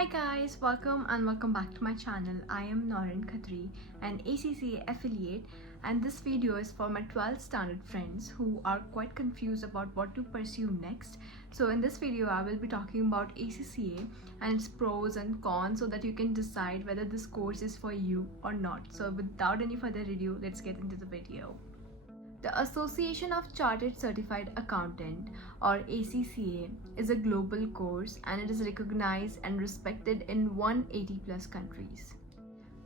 Hi guys, welcome back to my channel. I am Norin Khatri, an ACCA affiliate, and this video is for my 12th standard friends who are quite confused about what to pursue next. So in this video I will be talking about ACCA and its pros and cons so that you can decide whether this course is for you or not. So without any further ado, let's get into the video. The Association of Chartered Certified Accountant, or ACCA, is a global course and it is recognized and respected in 180 plus countries.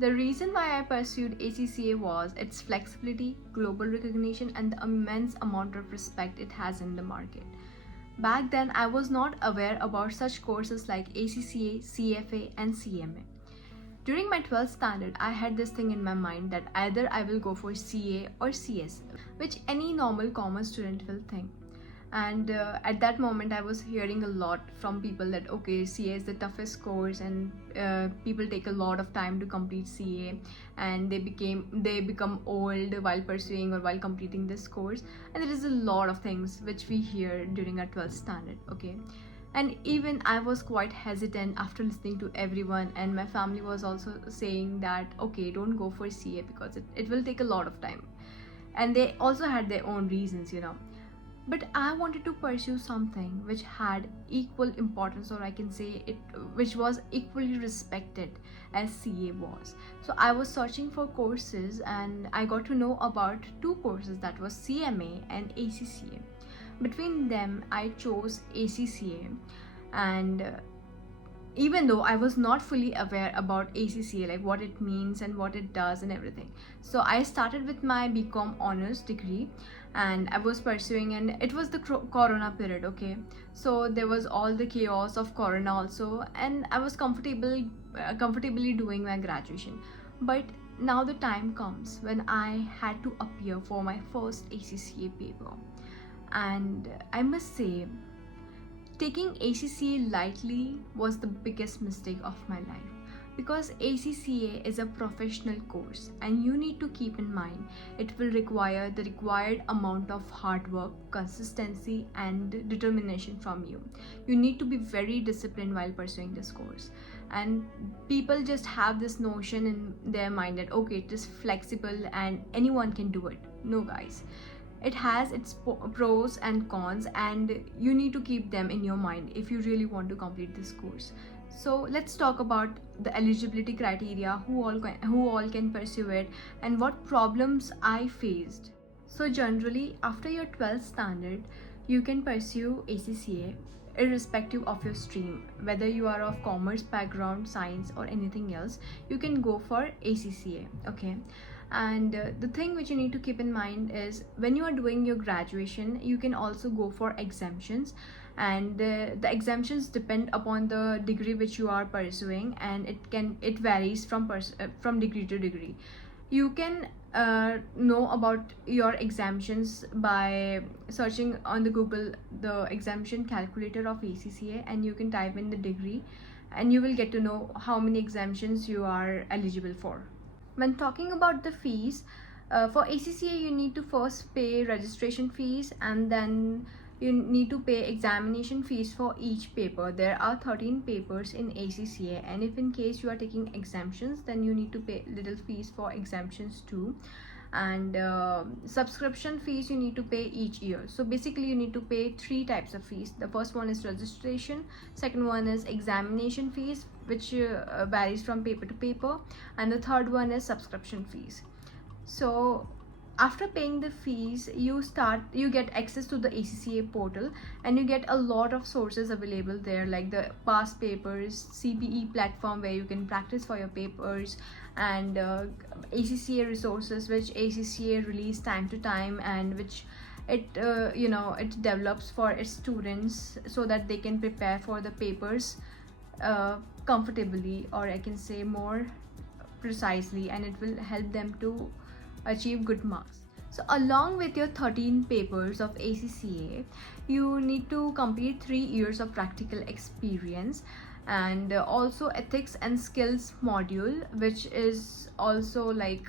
The reason why I pursued ACCA was its flexibility, global recognition, and the immense amount of respect it has in the market. Back then, I was not aware about such courses like ACCA, CFA, and CMA. During my 12th standard, I had this thing in my mind that either I will go for CA or CS, which any normal commerce student will think. And at that moment, I was hearing a lot from people that okay, CA is the toughest course, and people take a lot of time to complete CA, and they become old while pursuing or while completing this course. And there is a lot of things which we hear during our 12th standard. Okay. And even I was quite hesitant after listening to everyone, and my family was also saying that okay, don't go for CA because it will take a lot of time, and they also had their own reasons, but I wanted to pursue something which had equal importance, or I can say it which was equally respected as CA was. So I was searching for courses and I got to know about two courses, that was CMA and ACCA. Between them, I chose ACCA, and even though I was not fully aware about ACCA, like what it means and what it does and everything. So I started with my BCom honors degree and I was pursuing, and it was the corona period, okay? So there was all the chaos of corona also, and I was comfortably doing my graduation. But now the time comes when I had to appear for my first ACCA paper. And I must say, taking ACCA lightly was the biggest mistake of my life, because ACCA is a professional course and you need to keep in mind it will require the required amount of hard work, consistency, and determination from you. You need to be very disciplined while pursuing this course. And people just have this notion in their mind that okay, it is flexible and anyone can do it. No guys, it has its pros and cons, and you need to keep them in your mind if you really want to complete this course. So let's talk about the eligibility criteria, who all can pursue it, and what problems I faced. So generally, after your 12th standard, you can pursue ACCA irrespective of your stream, whether you are of commerce background, science, or anything else. You can go for ACCA, okay? And the thing which you need to keep in mind is when you are doing your graduation, you can also go for exemptions, and the exemptions depend upon the degree which you are pursuing, and it varies from degree to degree. You can know about your exemptions by searching on the Google the exemption calculator of ACCA, and you can type in the degree and you will get to know how many exemptions you are eligible for. When talking about the fees, for ACCA you need to first pay registration fees, and then you need to pay examination fees for each paper. There are 13 papers in ACCA, and if in case you are taking exemptions, then you need to pay little fees for exemptions too. And subscription fees you need to pay each year. So basically you need to pay three types of fees. The first one is registration, second one is examination fees, which varies from paper to paper, and the third one is subscription fees. So after paying the fees, you get access to the ACCA portal, and you get a lot of sources available there, like the past papers, CPE platform where you can practice for your papers, and ACCA resources which ACCA release time to time, and which it develops for its students so that they can prepare for the papers comfortably, or I can say more precisely, and it will help them to achieve good marks. So along with your 13 papers of ACCA, you need to complete 3 years of practical experience, and also ethics and skills module, which is also like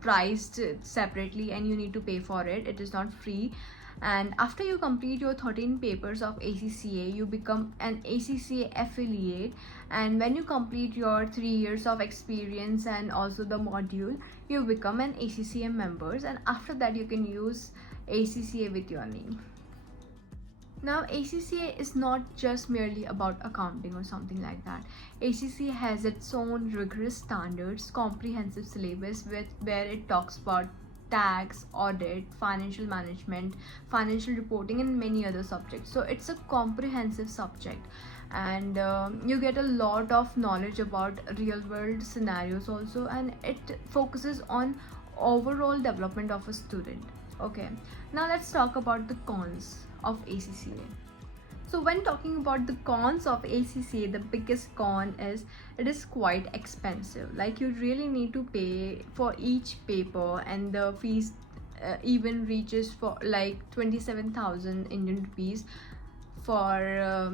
priced separately and you need to pay for it. It is not free. And after you complete your 13 papers of ACCA, you become an ACCA affiliate. And when you complete your 3 years of experience and also the module, you become an ACCA members, and after that you can use ACCA with your name. Now, ACCA is not just merely about accounting or something like that. ACCA has its own rigorous standards, comprehensive syllabus where it talks about tax, audit, financial management, financial reporting, and many other subjects. So it's a comprehensive subject, and you get a lot of knowledge about real world scenarios also, and it focuses on overall development of a student. Okay, now let's talk about the cons of ACCA. So when talking about the cons of ACCA, the biggest con is it is quite expensive. Like, you really need to pay for each paper, and the fees even reaches for like 27,000 Indian rupees for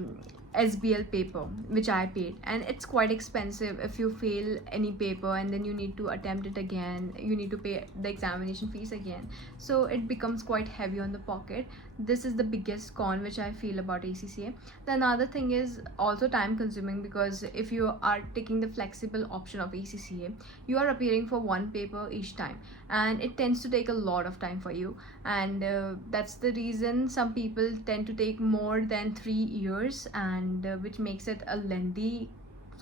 SBL paper, which I paid, and it's quite expensive. If you fail any paper and then you need to attempt it again, you need to pay the examination fees again, so it becomes quite heavy on the pocket. This is the biggest con which I feel about ACCA. The another thing is also time consuming, because if you are taking the flexible option of ACCA, you are appearing for one paper each time, and it tends to take a lot of time for you, and that's the reason some people tend to take more than 3 years, and which makes it a lengthy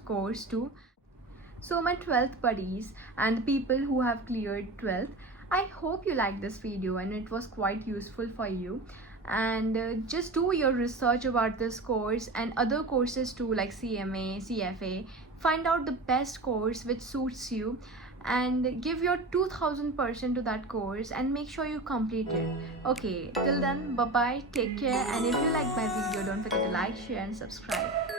course too. So my 12th buddies and the people who have cleared 12th, I hope you liked this video and it was quite useful for you. And just do your research about this course and other courses too, like CMA, CFA. Find out the best course which suits you and give your 2000% to that course, and make sure you complete it. Okay, till then, bye bye, take care, and if you like my video, don't forget to like, share and subscribe.